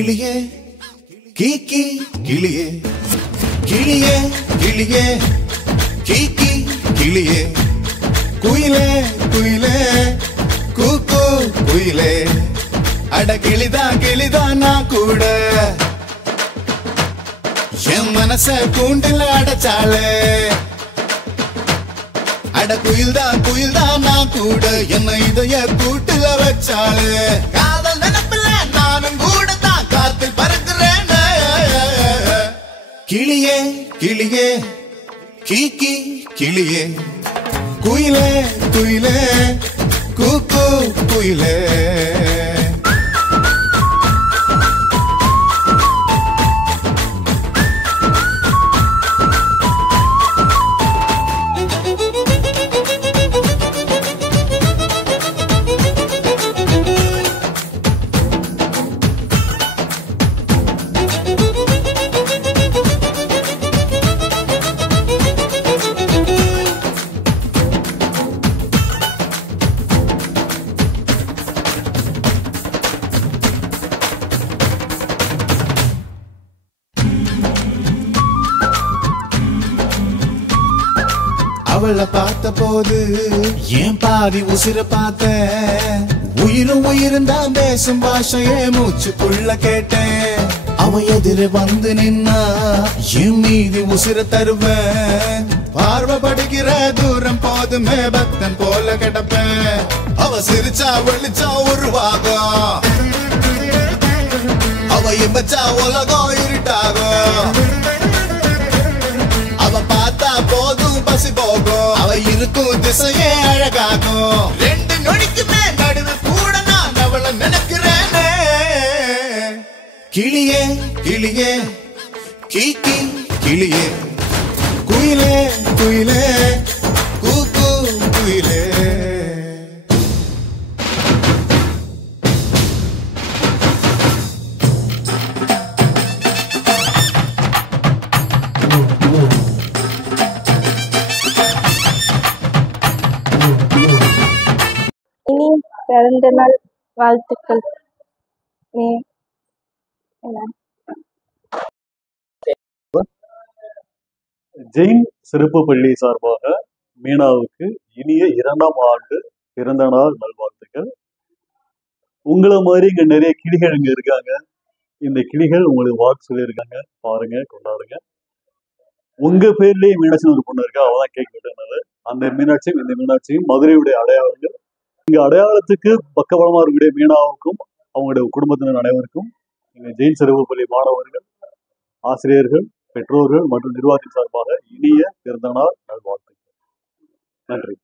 கிளியே கீக்கி கிளியே கிளியே கிளியே கீக்கி கிளியே குயிலே குயிலே கூக்கு குயிலே அட கிளிதா நான் கூட என் மனச கூண்டில் அடைச்சாளே அட குயில்தா நான் கூட என்ன இதய கூட்டுல வச்சாளே காதல் நினைப்பில்ல நானும் கூட தான் காத்தில் பறக்கிறேன் கிளியே கிளியே கீக்கி கிளியே குயிலே குயிலே கூக்கு குயிலே அவளை பார்த்த போது ஏன் பாதி உசிர பார்த்த உயிரும் தான் பேசும் பாஷையே மூச்சுக்குள்ள கேட்டேன் அவ எதிர வந்து நின்னா என் மீதி உசிர தருவேன் பார்வைப்படுகிற தூரம் போதுமே பக்தன் போல கிடப்பேன் அவ சிரிச்சா வெளிச்சா உருவாகும் அவ இம்பச்சா உலகம் இருட்டாகும் அவ பார்த்தா போதும் பசி போகும் அவ இருக்கும் திசையே அழகாகும் ரெண்டு நொடிக்குமே நடுவு கூட நான் அவளை நினைக்கிறேனே கிளியே கிளியே கீக்கி கிளியே குயிலே குயிலே கூக்கு குயிலே பிறந்த நாள் வாழ்த்துக்கள். ஜெயின் சிறப்பு பள்ளி சார்பாக மீனாவுக்கு இனிய 2ஆம் ஆண்டு பிறந்த நாள் நல்வாழ்த்துக்கள். உங்களை மாதிரி இங்க நிறைய கிளிகள் இங்க இருக்காங்க. இந்த கிளிகள் உங்களுக்கு வாழ்த்து சொல்லியிருக்காங்க. பாருங்க, கொண்டாடுங்க. உங்க பேர்லயே மீனாட்சி ஒரு பொண்ணு இருக்கா, அவதான் கேக் விட்டுனது. அந்த மீனாட்சியும் இந்த மீனாட்சியும் மதுரையுடைய அடையாளங்கள். இங்க அடையாளத்துக்கு பக்கபலமா இருக்கக்கூடிய மீனாவுக்கும் அவங்களுடைய குடும்பத்தினர் அனைவருக்கும் இங்க ஜெயின் சிறப்பு பள்ளி மாணவர்கள், ஆசிரியர்கள், பெற்றோர்கள் மற்றும் நிர்வாகத்தின் சார்பாக இனிய பிறந்த நாள் நல்வாழ்த்துக்கள். நன்றி.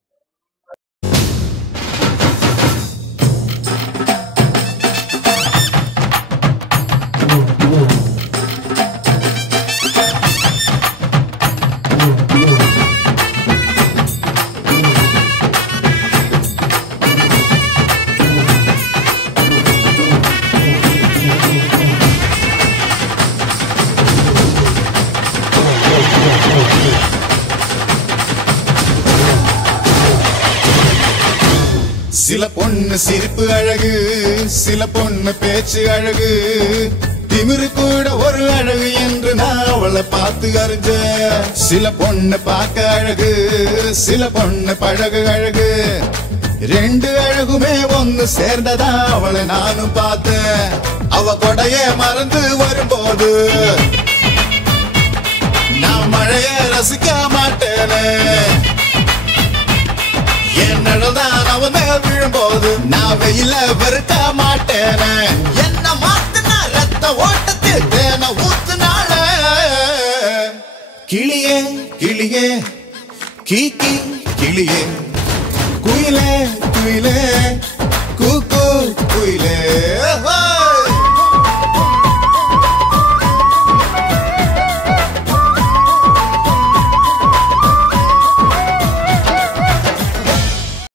சில பொண்ணு சிரிப்பு அழகு, சில பொண்ணு பேச்சு அழகு, திமிரு கூட ஒரு அழகு என்று நான் அவளை பார்த்து அறிஞ்ச. சில பொண்ணு பார்க்க அழகு, சில பொண்ணு பழகு அழகு, ரெண்டு அழகுமே ஒன்னு சேர்ந்ததா அவளை நானும் பார்த்தேன். அவ கொடைய மறந்து வரும்போது நான் மழைய ரசிக்க மாட்டேனே. என் நிழல்தான் அவன் மேல் விழும்போது நான் வெயில வெறுக்க மாட்டேனே. என்ன மாத்துனா ரத்த ஓட்டத்தில் தேன ஊத்துனால. கிளியே கிளியே கீக்கி கிளியே குயிலே குயிலே